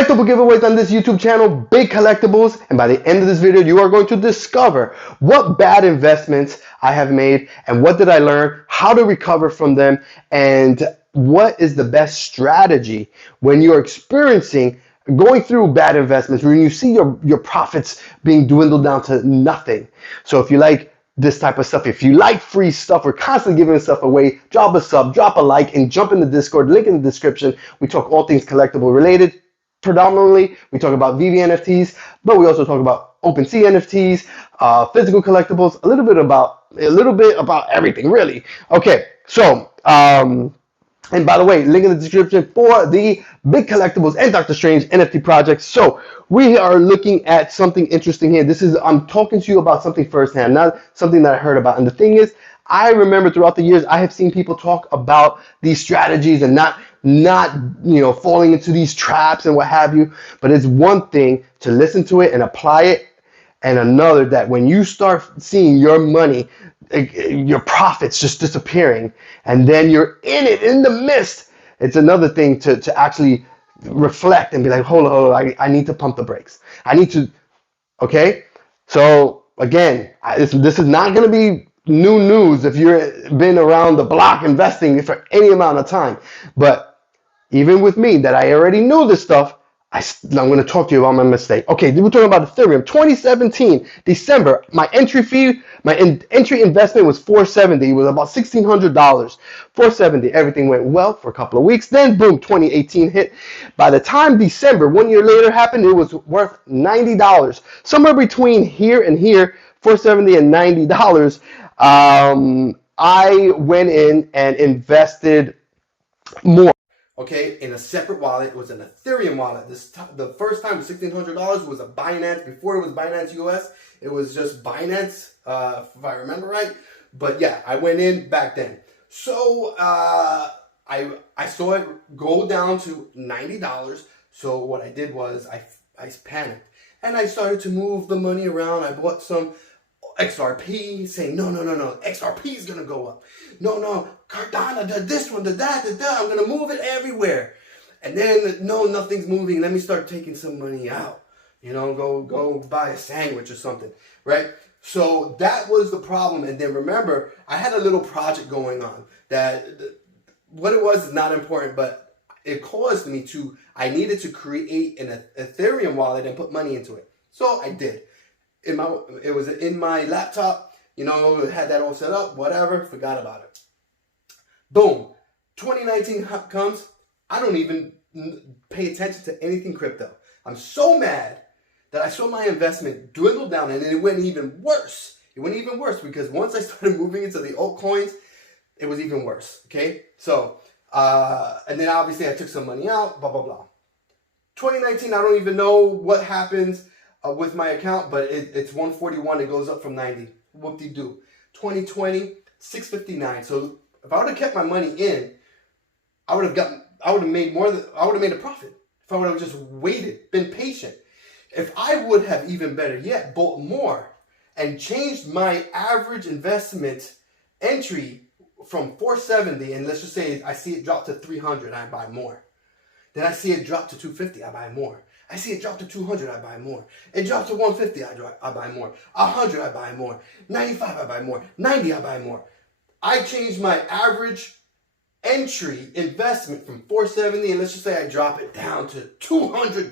Collectible giveaways on this YouTube channel, big collectibles, and by the end of this video, you are going to discover what bad investments I have made and what did I learn, how to recover from them, and what is the best strategy when you're experiencing going through bad investments, when you see your profits being dwindled down to nothing. So if you like this type of stuff, if you like free stuff, we're constantly giving stuff away, drop a sub, drop a like, and jump in the Discord, link in the description. We talk all things collectible related. Predominantly, we talk about Veve Nfts, but we also talk about Opensea NFTs, physical collectibles, a little bit about everything, really. Okay, so and by the way, link in the description for the big collectibles and Dokta Strange NFT projects. So we are looking at something interesting here. I'm talking to you about something firsthand, not something that I heard about. And the thing is, I remember throughout the years, I have seen people talk about these strategies and not falling into these traps and what have you. But it's one thing to listen to it and apply it, and another that when you start seeing your money, your profits just disappearing, and then you're in it, in the midst, it's another thing to actually reflect and be like, hold on, I need to pump the brakes. I need to, okay? So again, this is not going to be new news if you've been around the block investing for any amount of time. But even with me, that I already knew this stuff, I'm going to talk to you about my mistake. Okay, we're talking about Ethereum. 2017, December, my entry investment was $470. It was about $1,600. $470. Everything went well for a couple of weeks. Then, boom, 2018 hit. By the time December, 1 year later happened, it was worth $90. Somewhere between here and here, $470 and $90. I went in and invested more. Okay, in a separate wallet. It was an Ethereum wallet. The first time was $1,600. Was a Binance. Before it was Binance US, it was just Binance, if I remember right. But yeah, I went in back then. So I saw it go down to $90. So what I did was I panicked and I started to move the money around. I bought some XRP, saying no, XRP is gonna go up. No, Cardano, this one, that, I'm gonna move it everywhere. And then no, nothing's moving. Let me start taking some money out. Go buy a sandwich or something, right? So that was the problem. And then remember, I had a little project going on that what it was is not important, but it caused me to. I needed to create an Ethereum wallet and put money into it. So I did. It was in my laptop, had that all set up, whatever, forgot about it. Boom, 2019 comes, I don't even pay attention to anything crypto. I'm so mad that I saw my investment dwindle down, and it went even worse. It went even worse because once I started moving into the altcoins, it was even worse, okay? So, and then obviously I took some money out, blah, blah, blah. 2019, I don't even know what happens with my account, but it's 141. It goes up from 90. Whoop-de-doo. 2020, 659. So if I would have kept my money in, I would have made a profit. If I would have just waited, been patient. If I would have, even better yet, bought more and changed my average investment entry from 470, and let's just say I see it drop to 300, I buy more. Then I see it drop to 250, I buy more. I see it drop to 200, I buy more. It drops to 150, I buy more. 100, I buy more. 95, I buy more. 90, I buy more. I changed my average entry investment from 470, and let's just say I drop it down to $200,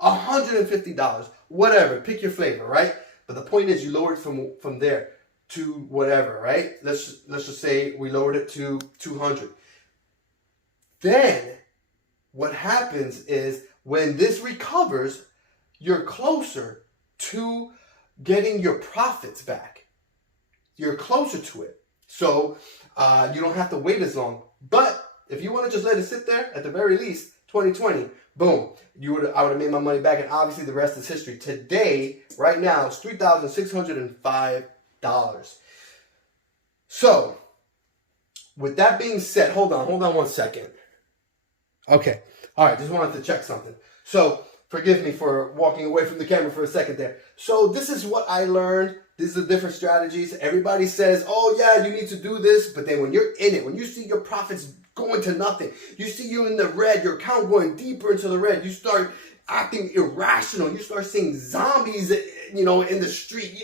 $150, whatever. Pick your flavor, right? But the point is, you lower it from there to whatever, right? Let's just say we lowered it to 200. Then what happens is, when this recovers, you're closer to getting your profits back. You're closer to it. So you don't have to wait as long. But if you want to just let it sit there, at the very least, 2020, boom, I would have made my money back, and obviously the rest is history. Today, right now, it's $3,605. So, with that being said, hold on 1 second. Okay. All right, just wanted to check something. So, forgive me for walking away from the camera for a second there. So, this is what I learned. These are different strategies. Everybody says, oh, yeah, you need to do this. But then when you're in it, when you see your profits going to nothing. You see you in the red, your account going deeper into the red. You start acting irrational. You start seeing zombies, you know, in the street.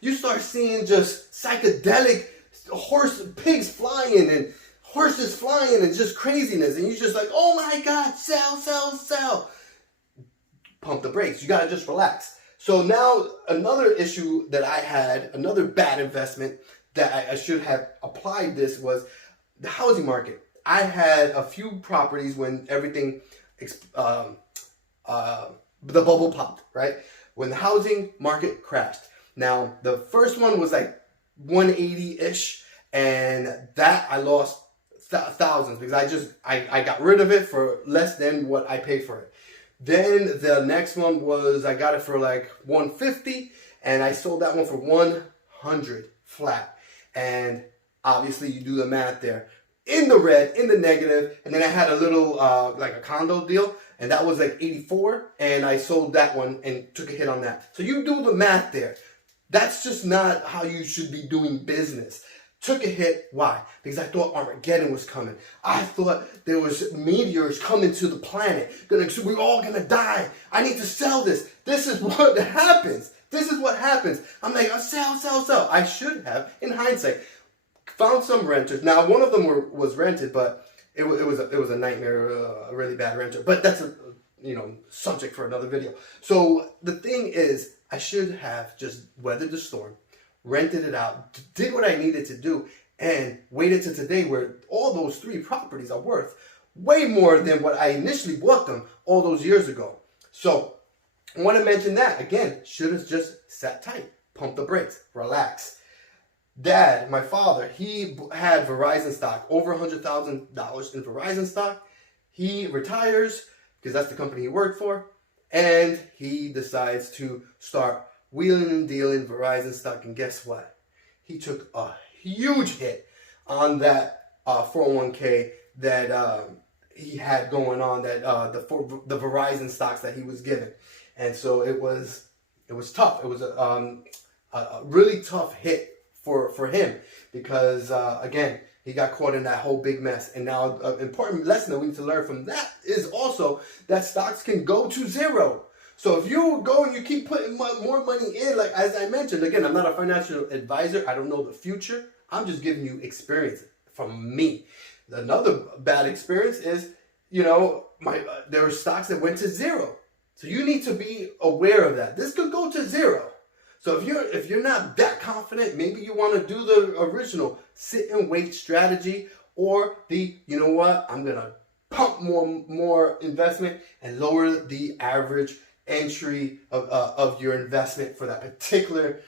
You start seeing just psychedelic pigs flying and horses flying and just craziness. And you're just like, oh my God, sell, sell, sell. Pump the brakes. You got to just relax. So now another issue that I had, another bad investment that I should have applied this was the housing market. I had a few properties when everything, the bubble popped, right? When the housing market crashed. Now, the first one was like 180-ish, and that I lost thousands because I got rid of it for less than what I paid for it. Then the next one was, I got it for like 150, and I sold that one for 100 flat. And obviously you do the math there. In the red, in the negative, and then I had a little, like a condo deal, and that was like 84, and I sold that one and took a hit on that. So you do the math there. That's just not how you should be doing business. Took a hit. Why? Because I thought Armageddon was coming. I thought there was meteors coming to the planet. We're all gonna die. I need to sell this. This is what happens. This is what happens. I'm like, sell, sell, sell. I should have, in hindsight, found some renters. Now, one of them was rented, but it was a nightmare, a really bad renter. But that's a subject for another video. So the thing is, I should have just weathered the storm, rented it out, did what I needed to do, and waited till today where all those 3 properties are worth way more than what I initially bought them all those years ago. So I want to mention that again. Should have just sat tight, pump the brakes, relax. Dad, my father, he had Verizon stock, over $100,000 in Verizon stock. He retires because that's the company he worked for, and he decides to start wheeling and dealing Verizon stock. And guess what? He took a huge hit on that 401k that he had going on, that the Verizon stocks that he was given. And so it was tough. It was a really tough hit for him because again, he got caught in that whole big mess. And now an important lesson that we need to learn from that is also that stocks can go to zero. So if you go and you keep putting more money in, like as I mentioned, again, I'm not a financial advisor. I don't know the future. I'm just giving you experience from me. Another bad experience is, there were stocks that went to zero. So you need to be aware of that. This could go to zero. So if you're not that confident, maybe you want to do the original sit and wait strategy, or the, I'm going to pump more investment and lower the average entry of your investment for that particular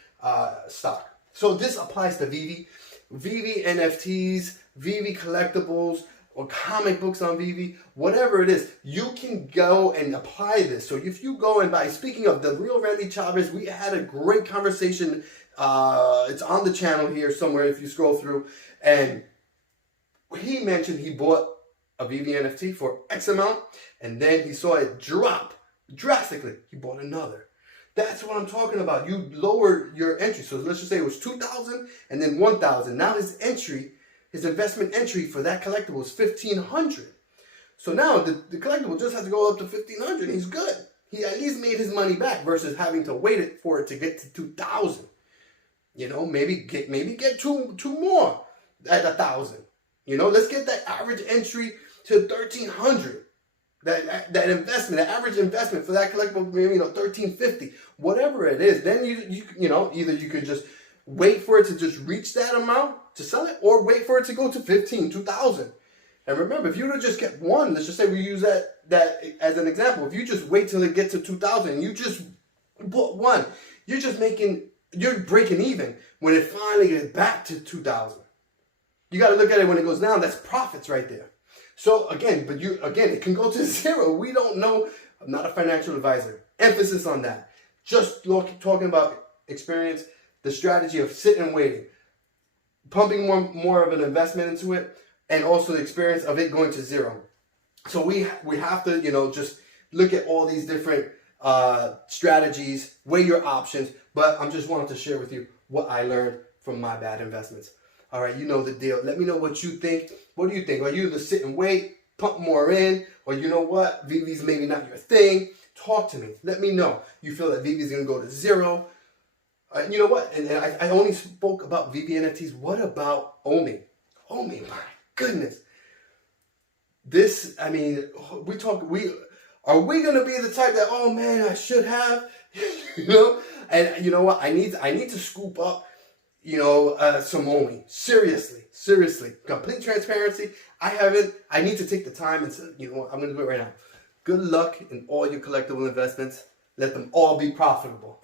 stock. So this applies to Veve NFTs, Veve collectibles, or comic books on Veve, whatever it is, you can go and apply this. So if you go and buy, speaking of the real Randy Chavez, we had a great conversation. It's on the channel here somewhere if you scroll through, and he mentioned he bought a Veve NFT for X amount, and then he saw it drop drastically. He bought another. That's what I'm talking about. You lower your entry. So let's just say it was 2,000 and then 1,000. Now his investment entry for that collectible is 1,500. So now the collectible just has to go up to 1,500. He's good. He at least made his money back versus having to wait for it to get to 2,000. Maybe get two more at 1,000. Let's get that average entry to 1,300. That investment, that average investment for that collectible, maybe $1,350, whatever it is. Then either you could just wait for it to just reach that amount to sell it, or wait for it to go to 2,000. And remember, if you would have just kept one, let's just say we use that as an example. If you just wait till it gets to 2,000, and you just bought one, you're breaking even when it finally gets back to 2,000. You got to look at it when it goes down. That's profits right there. So again, it can go to zero. We don't know. I'm not a financial advisor. Emphasis on that. Just talking about experience, the strategy of sitting and waiting, pumping more of an investment into it, and also the experience of it going to zero. So we have to, just look at all these different strategies, weigh your options. But I'm just wanting to share with you what I learned from my bad investments. All right, you know the deal. Let me know what you think. What do you think? Are you to sit and wait, pump more in, or you know what, Veve's maybe not your thing? Talk to me. Let me know. You feel that Veve's going to go to zero? You know what? And I only spoke about Veve NFTs. What about Omi? Omi, my goodness. This, I mean, are we going to be the type that, oh man, I should have, you know? And you know what? I need to scoop up, you know, some Omi. Seriously. Complete transparency. I need to take the time and say, you know what? I'm going to do it right now. Good luck in all your collectible investments. Let them all be profitable.